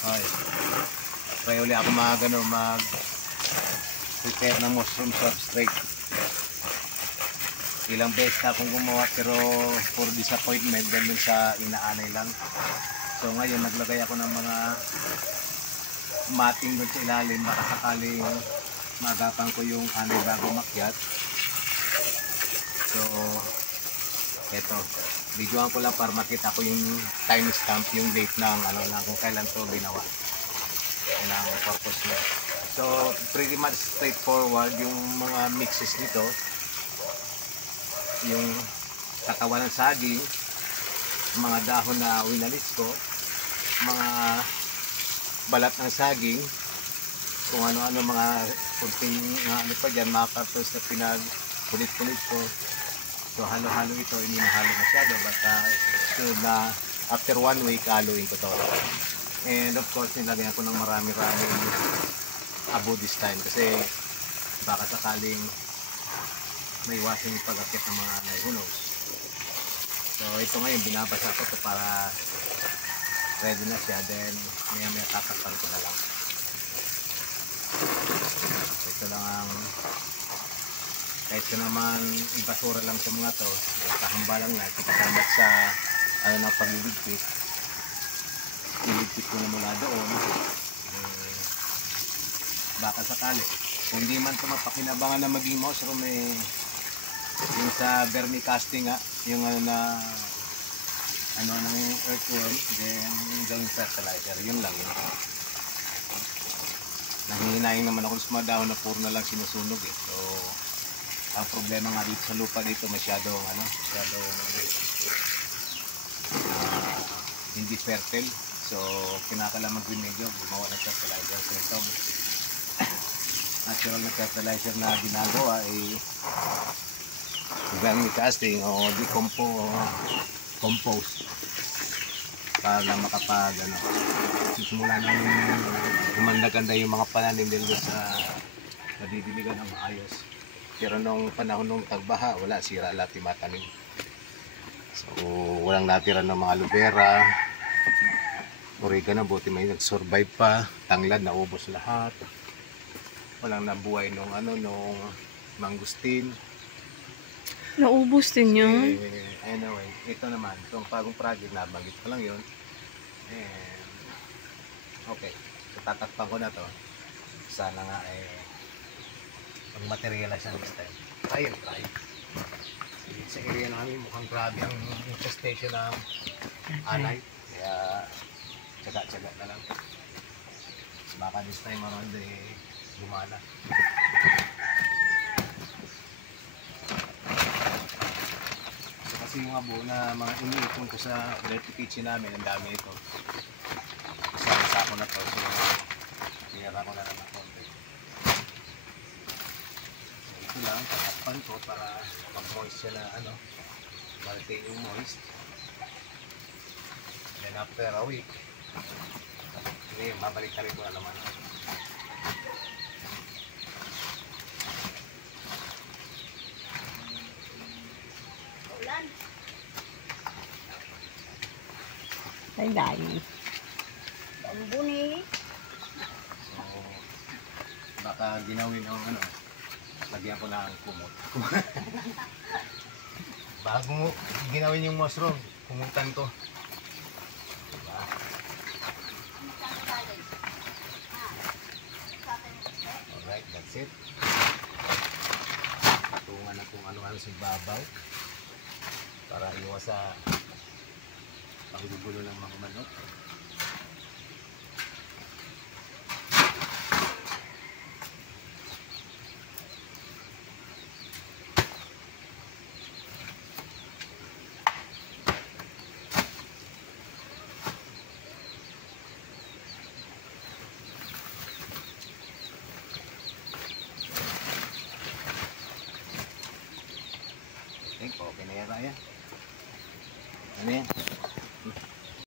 Okay. Try ulit ako mag-prepare ng mushroom substrate. Ilang beses na akong gumawa pero for disappointment dahil sa inaanay lang. So ngayon naglagay ako ng mga matting doon sa ilalim baka sakaling magapan ko yung anay bago makyat. So eto, videoan ko lang para makita ko yung time stamp, yung date ng kung kailan to ginawa. Yan ang purpose niya. So pretty much straightforward yung mga mixes nito. Yung katawan ng saging, mga dahon na winalis ko, mga balat ng saging, kung ano-ano mga kunting pa dyan, mga kartos na pinag-punit-punit ko. So halo-halo ito, hindi mahalo masyado, but sunod na after 1 week, haluin ko to. And of course, nilagyan ko ng marami-rami abo this time kasi baka sakaling may iwasan yung pag-akit ng mga who knows. So ito ngayon binabasa ko ito para ready na siya, then maya tatakpan ko na lang. So ito lang ang kahit ko naman ibasura lang sa mga to, kahamba lang na kasama sa na pagliligpit. Iligpit ko na mula doon, baka sakali kung di man ito mapakinabangan na maging mushroom, yung sa vermicasting nga, yung ng earthworm, then yung fertilizer, yun lang yun. Nanghihinayin naman ako sa mga dahon na puro na lang sinusunog So ang problema nga dito sa lupa dito masyadong hindi fertile. So kinakailangan mag-remedyo, gumawa ng fertilizer. So ito natural na fertilizer na ginagawa vermicasting o compost para makapag simula na gumanda-ganda yung mga pananim dito sa nadidiligan ng maayos. Pero nung panahon ng tagbaha, wala, sira lahat yung matanim. So walang natira ng mga aloe vera, oregano, buti may nag-survive pa, tanglad naubos lahat. Walang nabuhay nung mangustin. Naubos din yun? Anyway, ito naman, itong bagong project, nabanggit ko lang yun. And, okay, so tatakpan ko na to. Sana nga pag-materialize na next time. Try. Sa area namin, mukhang grabe ang infestation ng anay. Kaya, tsaga-tsaga na lang. Baka this time around gumana. Kasi yung abo na mga iniipon ko sa dirty kitchen namin, ang dami ito. Isang sako na to, so pinira ko na naman konti. So ito lang, tatakpan ko para pag-moist siya na ma-retain yung moist. Then after a week, mabalik ka rin ko na naman. Ay, dahil. Bambuni. So, baka ginawin ang lagyan ko na ang kumot. Bago ginawin yung mushroom, kumutan ko. Diba? Alright, that's it. Patungan na kung ano-ano sa babaw para iwas sa panggugulo ng mga manok. Okay na yan. Ano yan?